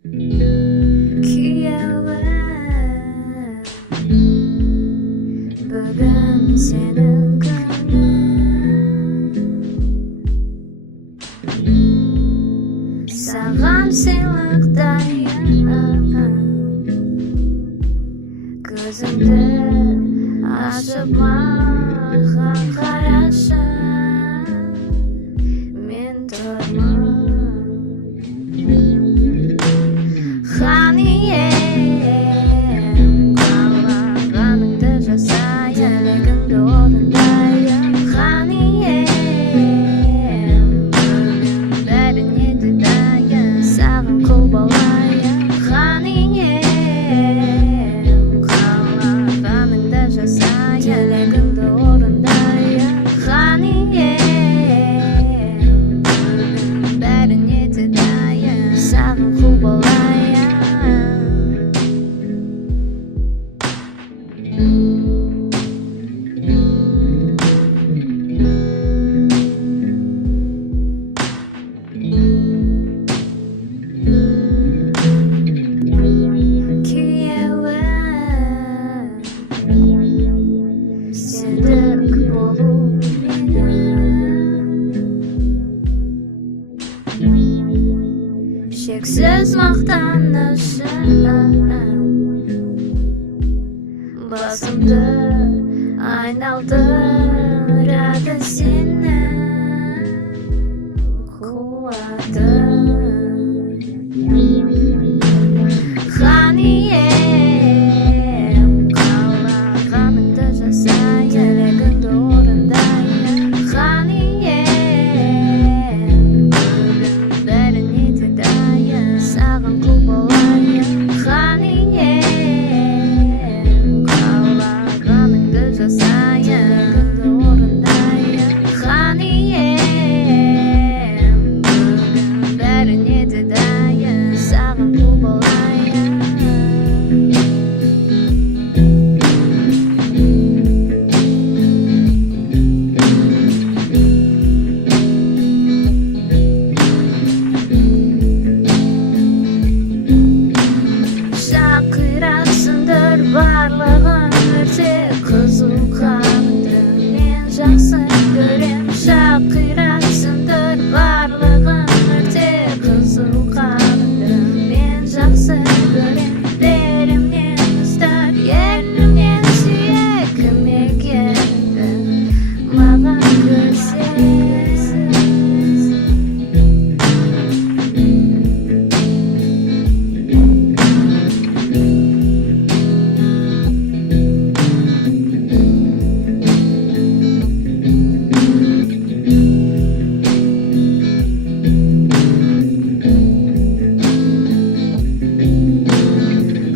Kuyawam бүгін сенің күнің, саған сыйлық дайын. Көзіңді ашып маған қарашы, мен тұрмын. Хан ием, қалағаныңды жаса, тілегіңді орындайын. Хан ием, бүгін бәріне де дайын, саған құл болайын. Хан ием, қалағаныңды жаса, тілегіңді орындайын. Хан ием, бүгін бәріне де дайын, саған құл болайын. Сендік болу менің шексіз мақтанышым, басымды айналдырады сенің қуатың. Хан ием, қалағаныңды жаса, тілегіңді орындайын. Хан ием, бүгін бәріне де дайын, саған құл болайын. Хан ием, қалағаныңды жаса, тілегіңді орындайын. Хан ием, бүгін бәріне де дайын, саған құл болайын. Шақырасыңдар барлығын өрте, қызыл қаныңды мен жақсы көрем. Шақырасыңдар барлығын өрте, қызыл қаныңды мен жақсы көрем. Белімнен ұстап, елімнен сүйе, кіме келді маған көрсетсіз.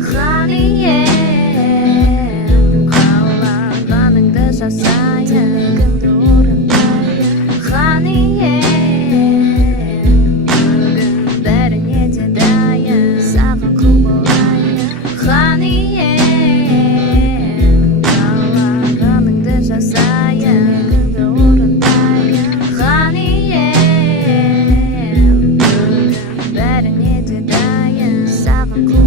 Хан ием, қалағаныңды жаса, тілегіңді орындайын. Хан ием, бүгін бәріне де дайын, саған құл болайын. Хан ием, қалағаныңды жаса, тілегіңді орындайын. Хан ием, бүгін бәріне де дайын, саған құл